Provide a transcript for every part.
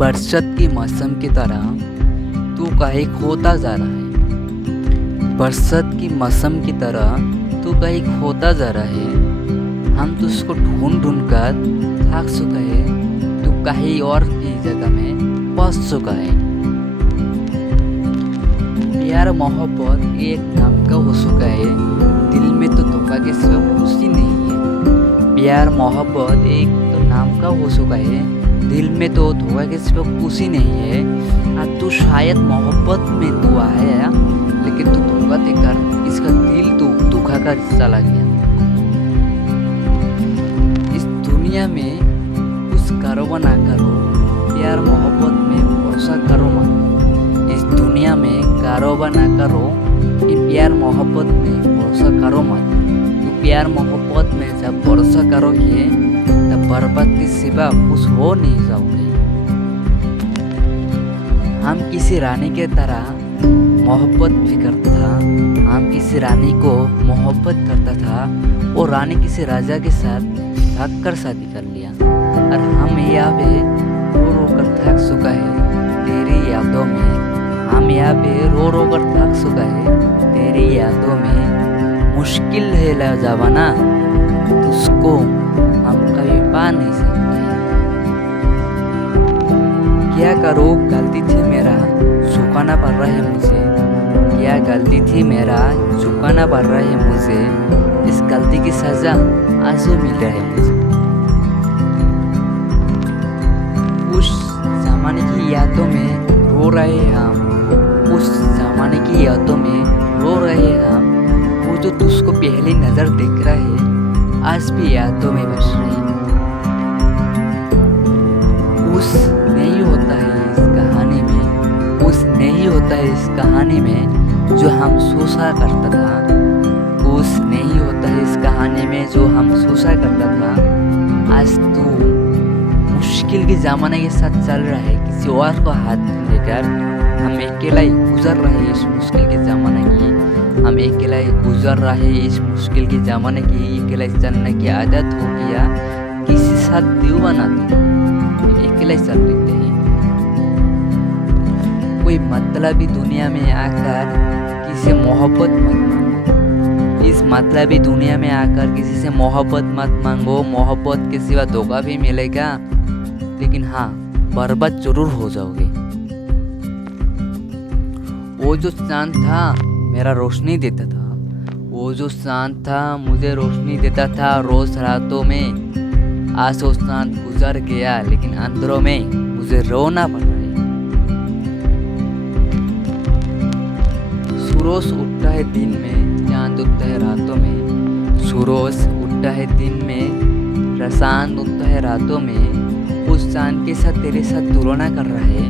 बरसात की मौसम की तरह तू कहीं खोता जा रहा है। बरसात की मौसम की तरह तू कहीं खोता जा रहा है। हम तुझको ढूंढ ढूंढ कर थक चुका है। तू कहीं और की जगह में फंस चुका है। प्यार मोहब्बत एक नाम का हो चुका है। दिल में तो धोखा के सिवा कुछ ही नहीं है। प्यार मोहब्बत एक तो नाम का हो चुका है। दिल में तो धोखा के सिवा कुछ ही नहीं है। तू शायद मोहब्बत में तू आया, लेकिन तू धोखा देकर इसका दिल तू धोखा कर चला गया। इस दुनिया में कुछ करो व ना करो, प्यार मोहब्बत में भरोसा करो मत। इस दुनिया में करो व ना करो, कि प्यार मोहब्बत में भरोसा करो मत। तो प्यार मोहब्बत में जब भरोसा करोगे तब बर्बाद के सिवा कुछ हो नहीं जाओगे। हम किसी रानी के तरह मोहब्बत भी करता था। हम किसी रानी को मोहब्बत करता था और रानी किसी राजा के साथ भाग कर शादी कर लिया। और हम यहाँ पे रो रो कर थक चुका है तेरी यादों में। हम यहाँ पे रो रो कर थक चुका है तेरी यादों में। मुश्किल है ला जवाना, तुझको हम कभी पा नहीं सकते। क्या करूँ, गलती थी मेरा, झुकाना पड़ रहा है मुझे। क्या गलती थी मेरा, झुकाना पड़ रहा है मुझे। इस गलती की सजा आंसू मिल रहा है मुझे। उस जमाने की यादों में रो रहे हम, उस जमाने की यादों में रो रहे हम। वो जो तुझको पहली नजर देख रहा है, आज भी यादों में बस रही। उस नहीं होता है इस कहानी में, उस नहीं होता है इस कहानी में जो हम सोचा करता था। उस नहीं होता है इस कहानी में जो हम सोचा करता था। आज तू मुश्किल के ज़माने के साथ चल रहा है, किसी और को हाथ लेकर। हम अकेला ही गुजर रहे हैं इस मुश्किल के ज़माने की। हम अकेला ही गुजर रहे हैं इस मुश्किल के ज़माने की। अकेला चलने की आदत हो गया, किसी साथ दीवाना नहीं, अकेले चल लेते हैं। कोई मतलबी दुनिया में आकर किसी से मोहब्बत मत मांगो। इस मतलबी दुनिया में आकर किसी से मोहब्बत मत मांगो। मोहब्बत के सिवा धोखा भी मिलेगा, लेकिन हाँ, बर्बाद जरूर हो जाओगे। वो जो चांद था मेरा रोशनी देता था, वो जो चांद था मुझे रोशनी देता था रोज रातों में। आज वो चांद गुजर गया, लेकिन अंदरों में मुझे रोना पड़ रहा है। सूरज उठता है दिन में, चांद उठता है रातों में। सूरज उठता है दिन में, चांद उठता है रातों में। उस चांद के साथ तेरे साथ तुलना कर रहा है,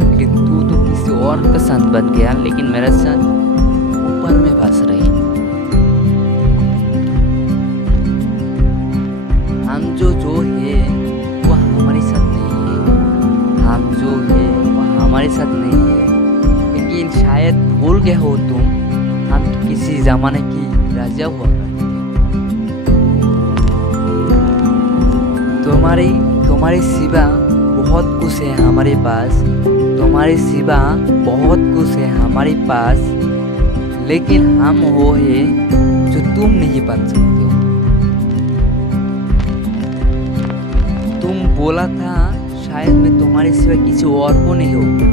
लेकिन तू तो किसी और का चांद बन गया। लेकिन मेरा चांद ऊपर में भास रही। हम जो है वो हमारे साथ नहीं है। हम जो है वो हमारे साथ नहीं है, लेकिन शायद भूल गए हो तुम, हम तो किसी जमाने की राजा हुआ करते थे। तुम्हारे सिवा बहुत कुछ है हमारे पास। तुम्हारे सिवा बहुत कुछ है हमारे पास, लेकिन हम वो है जो तुम नहीं बन सकते हो। तुम बोला था शायद मैं तुम्हारे सिवा किसी और को नहीं होगा।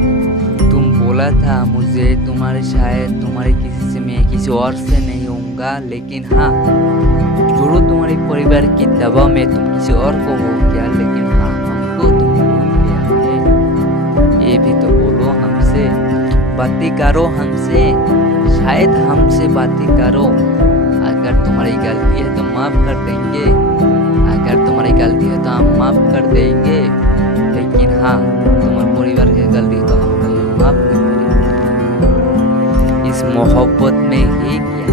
तुम बोला था मुझे तुम्हारे किसी से मैं किसी और से नहीं होऊंगा, लेकिन हाँ, जरूर तुम्हारे परिवार की दबाव में तुम किसी और को हो गया। लेकिन हाँ, हमको तुम भूल गया है। ये भी तो बोलो हमसे, बातें करो हमसे, शायद हमसे बातें करो। अगर तुम्हारी गलती है तो माफ़ कर देंगे, अगर तुम्हारी गलती है तो हम माफ़ कर देंगे। लेकिन हाँ, तुम्हारे परिवार की गलती तो हम कभी माफ़ नहीं करेंगे। इस मोहब्बत में है क्या,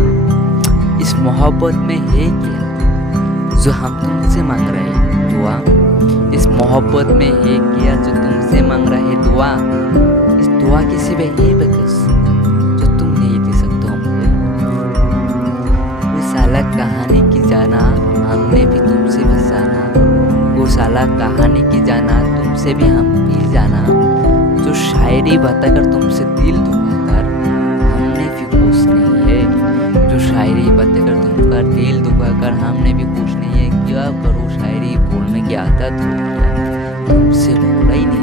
इस मोहब्बत में है क्या जो हम तुमसे मांग रहे हैं दुआ। इस मोहब्बत में है क्या जो तुमसे मांग रहे हैं दुआ। इस दुआ के सिवा है बस जो तुम नहीं दे सकते हो मुझे। उस अलग कहानी की जाना हमने भी तुमसे भी जाना, वो साला कहानी की जाना तुमसे भी हम भी जाना, जो शायरी बताकर तुमसे दिल दुखाकर हमने भी कुछ नहीं है, जो शायरी बताकर तुमका दिल दुखाकर हमने भी कुछ नहीं है। क्या करो, शायरी बोलने की आदत हो गया, तुमसे बोला ही नहीं